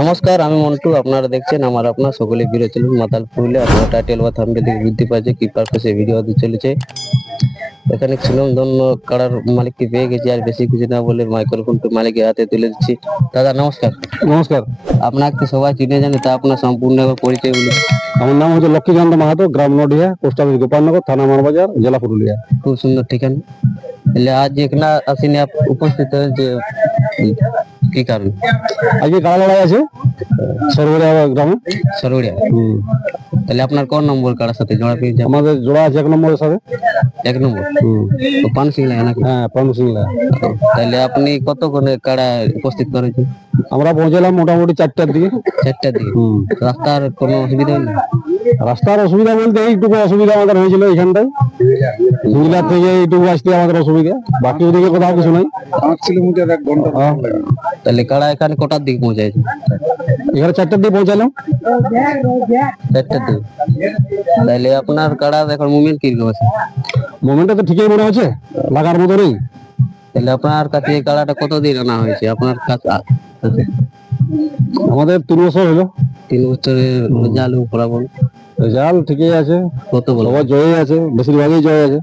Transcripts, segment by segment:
নমস্কার, আমি মন্টু। আপনারা দেখছেন আমার আপনার সকলে ভিডিও চলুন মাতাল ফুলে। আপনার টাইটেল বা থাম্বনেল থেকে বুঝতে পারছে কি পারপাসে ভিডিও হতে চলেছে। এখানে সুনাম ধন্য কাড়ার মালিককে পেয়ে গেছি, আর বেশি কিছু না বলে মাইক্রোফোনটা মালিকের হাতে তুলে দিচ্ছি। দাদা নমস্কার। নমস্কার। আপনাকে সবাই চিনে জানে, তা আপনার সম্পূর্ণ পরিচয় বলুন। আমার নাম হচ্ছে লক্ষ্মীকান্ত মাহাতো, গ্রাম নডিয়া, পোস্ট অফিস গোপালনগর, থানা মানবাজার, জেলা পুরুলিয়া। খুব সুন্দর ঠিকানা। তাহলে আজ এখানে আসেনি উপস্থিত হয়েছে কি কারণ? আজকে কাড়া লড়াই আছে সরবরিয়া গ্রামে। সরুড়িয়া। তাহলে আপনার কোন নম্বর কাড়ার সাথে জোড়া পেয়েছে? আমাদের জোড়া আছে 1 নম্বরের সাথে। 1 নম্বর। তো পান সিংলা নাকি? হ্যাঁ, পানু সিংলা। তাহলে আপনি কত করে কাড়া উপস্থিত করেছেন? আমরা পৌঁছালাম মোটামুটি 4টার দিকে। 4টার দিকে। রাস্তার কোনো অসুবিধা হয়নি? রাস্তার অসুবিধা বলতে এইটুকু অসুবিধা আমাদের হয়েছিল এখানটায়, হুগলিয়া থেকে এইটুকু আসতে আমাদের অসুবিধা, বাকি ওদিকে কোথাও কিছু নাই। 5 কিলোমিটার 1 ঘন্টা। তাহলে কাড়া এখানে কটার দিকে পৌঁছাইছে? এখানে 4টার দিকে পৌঁছালাম। 4টার দিকে। তাহলে আপনার কাড়া এখন মুভমেন্ট কিরকম আছে? মোমেন্টটা তো ঠিকই মনে হচ্ছে, লাগার মতো নেই। তাহলে আপনার কাছে এই কাড়াটা কতদিন আনা হয়েছে আপনার কাছে? আমাদের 3 বছর হলো। 3 বছরের জাল ফলাফল? জাল ঠিকই আছে। কত বলো? সবার জয় আছে, বেশিরভাগই জয় আছে।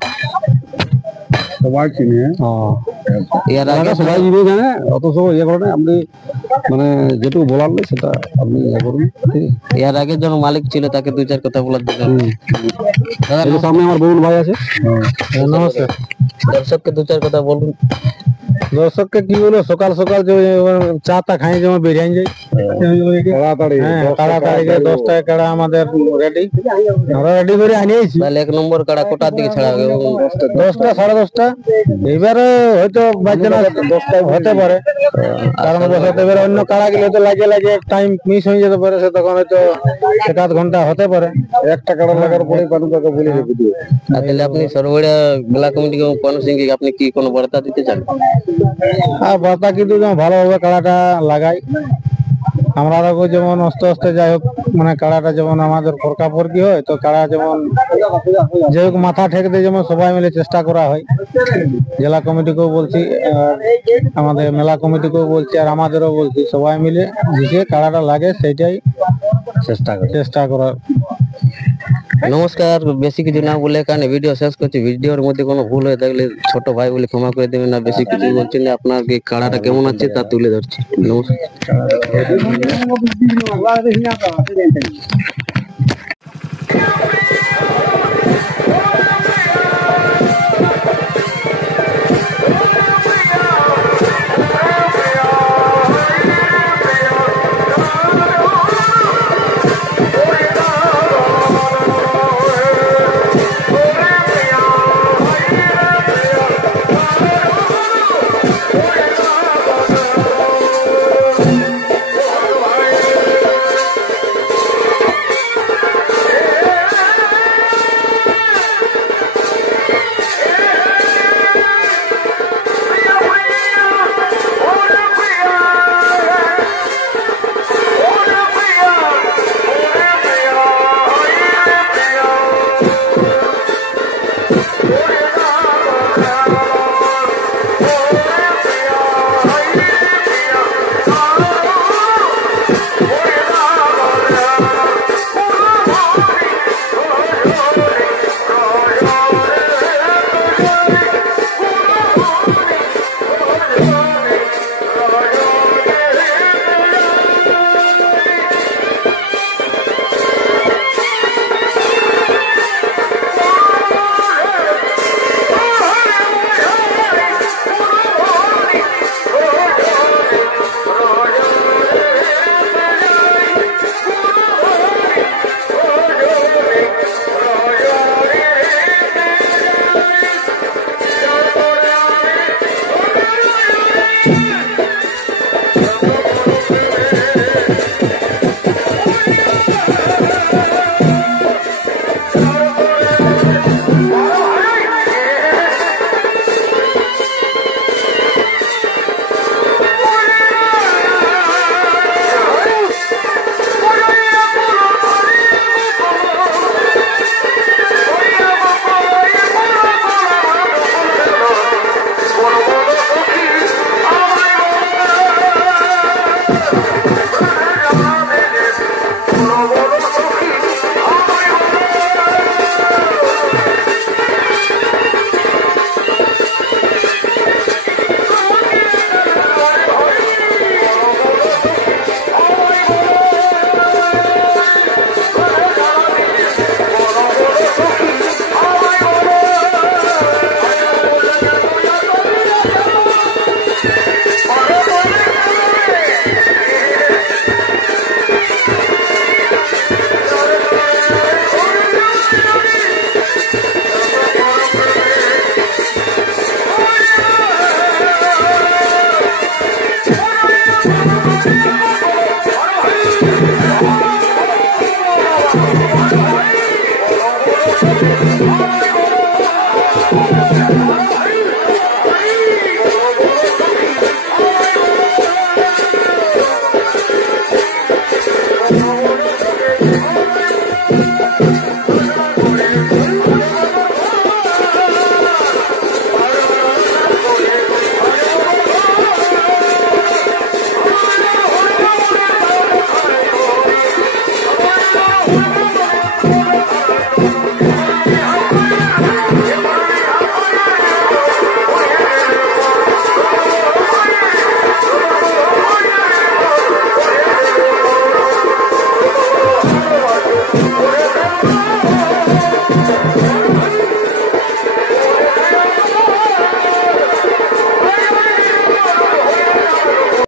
সবাই চিনে। এর আগে সবাই চিনে জানে, অত সব ইয়ে করে না। আপনি মানে যেটুকু বলার নেই সেটা আপনি ইয়ে করুন। এর আগে যখন মালিক ছিল তাকে 2-4 কথা বলার জন্য। দাদা সামনে আমার বউন ভাই আছে। নমস্কার। দর্শককে 2-4 কথা বলুন। দর্শককে কি বলবো, সকাল সকাল যে চা টা খাই যেমন বেরিয়ে যায় তাড়াতাড়ি। 10টায় কাড়া আমাদের রেডি, আমরা রেডি করে আনিয়েছি। তাহলে 1 নম্বর কাড়া কোটার দিকে ছাড়া হবে? 10টা, 10:30। এবারে হয়তো বাজে না 10টায় হতে পারে, কারণ এবারে অন্য কাড়া গেলে তো লাগে লাগে টাইম মিস হয়ে যেতে পারে, সে তখন হয়তো 1-8 ঘন্টা হতে পারে। একটা কাড়া লাগার পরে পানু কাকা বলে রেখে দিও। তাহলে আপনি সরবরিয়া মেলা কমিটি পানু সিং কে আপনি কি কোনো বার্তা দিতে চান? হ্যাঁ, বার্তা কিন্তু ভালোভাবে কাড়াটা লাগাই। আমরা যেমন আস্তে আস্তে যাই হোক, মানে কাড়াটা যেমন আমাদের ফরকাফরকি হয়, তো কাড়া যেমন যাই হোক মাথা ঠেকতে যেমন সবাই মিলে চেষ্টা করা হয়। জেলা কমিটিকেও বলছি, আমাদের মেলা কমিটিকেও বলছি, আর আমাদেরও বলছি, সবাই মিলে যে কাড়াটা লাগে সেইটাই চেষ্টা করার। নমস্কার। বেশি কিছু না বলে এখানে ভিডিও শেষ করছি। ভিডিওর মধ্যে কোনো ভুল হয়ে থাকলে ছোট ভাই বলে ক্ষমা করে দেবেন। না বেশি কিছু বলছি না, আপনার এই কাড়াটা কেমন আছে তা তুলে ধরছি। নমস্কার।